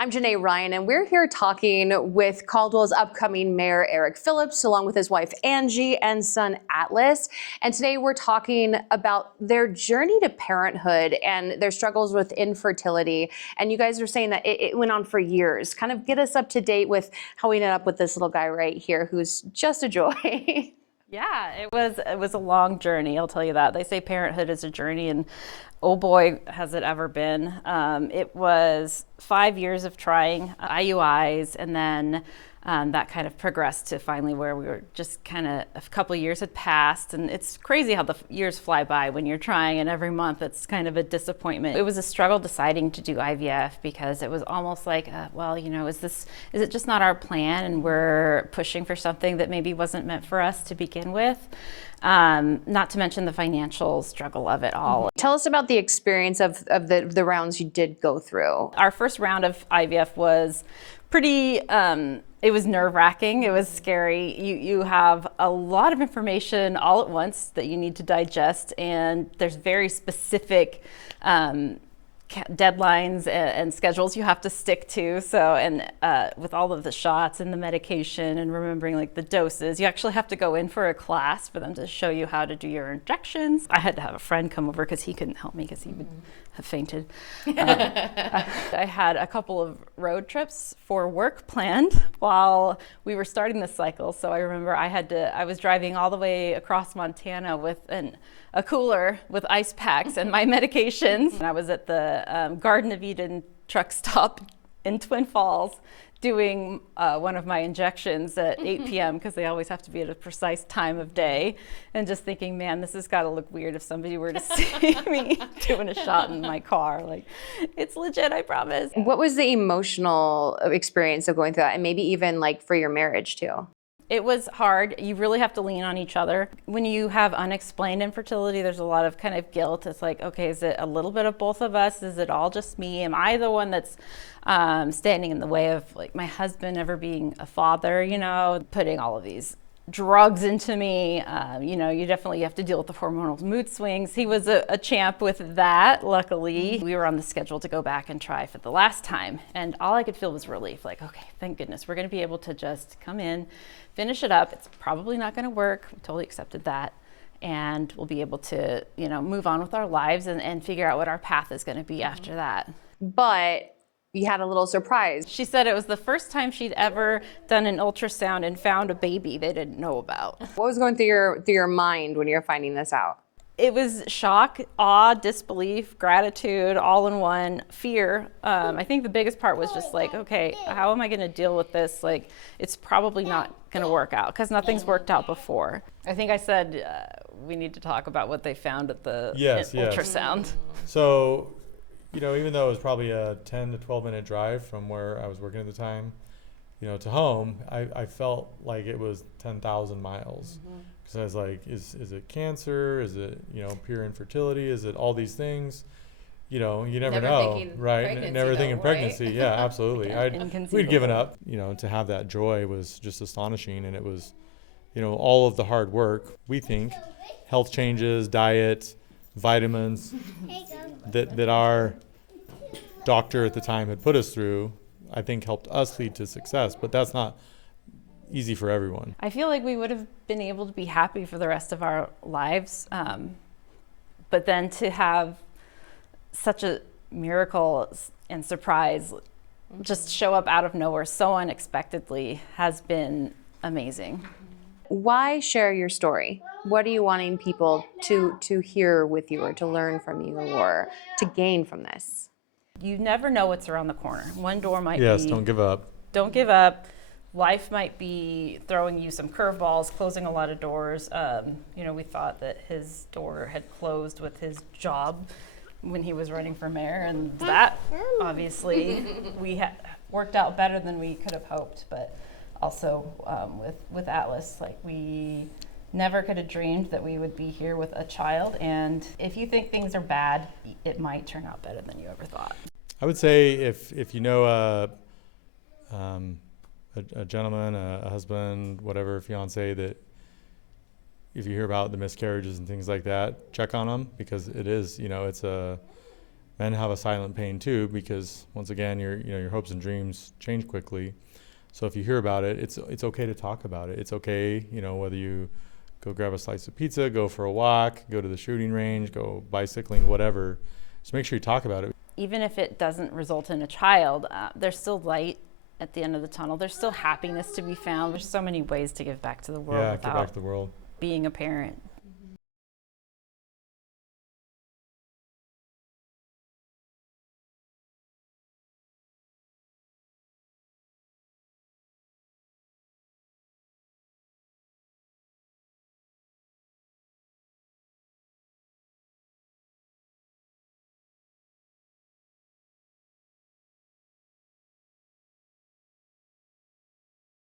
I'm Janae Ryan, and we're here talking with Caldwell's upcoming mayor, Eric Phillips, along with his wife, Angie, and son, Atlas. And today we're talking about their journey to parenthood and their struggles with infertility. And you guys are saying that it went on for years. Kind of get us up to date with how we ended up with this little guy right here, who's just a joy. Yeah, it was a long journey, I'll tell you that. They say parenthood is a journey, and oh boy, has it ever been. It was 5 years of trying IUIs, and then that kind of progressed to finally where we were just kind of a couple of years had passed. And it's crazy how the years fly by when you're trying, and every month it's kind of a disappointment. It was a struggle deciding to do IVF because it was almost like, well, you know, is it just not our plan, and we're pushing for something that maybe wasn't meant for us to begin with? Not to mention the financial struggle of it all. Mm-hmm. Tell us about the experience of the rounds you did go through. Our first round of IVF was pretty, it was nerve-wracking. It was scary. You have a lot of information all at once that you need to digest, and there's very specific deadlines and schedules you have to stick to. So, and with all of the shots and the medication and remembering like the doses, you actually have to go in for a class for them to show you how to do your injections. I had to have a friend come over because he couldn't help me because he would have fainted. I had a couple of road trips for work planned while we were starting this cycle. So I remember I was driving all the way across Montana with a cooler with ice packs and my medications. And I was at the Garden of Eden truck stop in Twin Falls doing one of my injections at 8 p.m. because they always have to be at a precise time of day, and just thinking, man, this has got to look weird if somebody were to see me doing a shot in my car. Like, it's legit, I promise. What was the emotional experience of going through that, and maybe even like for your marriage too? It was hard. You really have to lean on each other. When you have unexplained infertility, there's a lot of kind of guilt. It's like, okay, is it a little bit of both of us? Is it all just me? Am I the one that's standing in the way of like my husband ever being a father, you know, putting all of these drugs into me? You know, you definitely have to deal with the hormonal mood swings. He was a champ with that, luckily. We were on the schedule to go back and try for the last time, and all I could feel was relief. Like, okay, thank goodness, we're gonna be able to just come in, finish it up. It's probably not gonna work. We totally accepted that. And we'll be able to, you know, move on with our lives and figure out what our path is gonna be after that. But you had a little surprise. She said it was the first time she'd ever done an ultrasound and found a baby they didn't know about. What was going through your mind when you were finding this out? It was shock, awe, disbelief, gratitude, all in one, fear. I think the biggest part was just like, okay, how am I gonna deal with this? Like, it's probably not gonna work out because nothing's worked out before. I think I said we need to talk about what they found at the ultrasound. So, you know, even though it was probably a 10 to 12 minute drive from where I was working at the time, you know, to home, I felt like it was 10,000 miles. Because I was like, is it cancer? Is it, you know, pure infertility? Is it all these things? You know, you never know, right? Never thinking pregnancy. Yeah, absolutely. We'd given up. You know, to have that joy was just astonishing, and it was, you know, all of the hard work. We think health changes, diet, vitamins that our doctor at the time had put us through, I think helped us lead to success. But that's not easy for everyone. I feel like we would have been able to be happy for the rest of our lives, but then to have such a miracle and surprise just show up out of nowhere so unexpectedly has been amazing. Why share your story? What are you wanting people to hear with you, or to learn from you, or to gain from this? You never know what's around the corner. One door might be... Yes, don't give up. Don't give up. Life might be throwing you some curveballs, closing a lot of doors. You know, we thought that his door had closed with his job when he was running for mayor, and that obviously worked out better than we could have hoped. But also with Atlas, like, we never could have dreamed that we would be here with a child. And if you think things are bad, it might turn out better than you ever thought. I would say if you know a gentleman, a husband, whatever, fiance, that if you hear about the miscarriages and things like that, check on them, because it is, you know, it's a Men have a silent pain too, because once again, your hopes and dreams change quickly. So if you hear about it, it's okay to talk about it. It's okay, whether you go grab a slice of pizza, go for a walk, go to the shooting range, go bicycling, whatever. Just make sure you talk about it. Even if it doesn't result in a child, there's still light at the end of the tunnel. There's still happiness to be found. There's so many ways to give back to the world Yeah, give back without to the world. being a parent.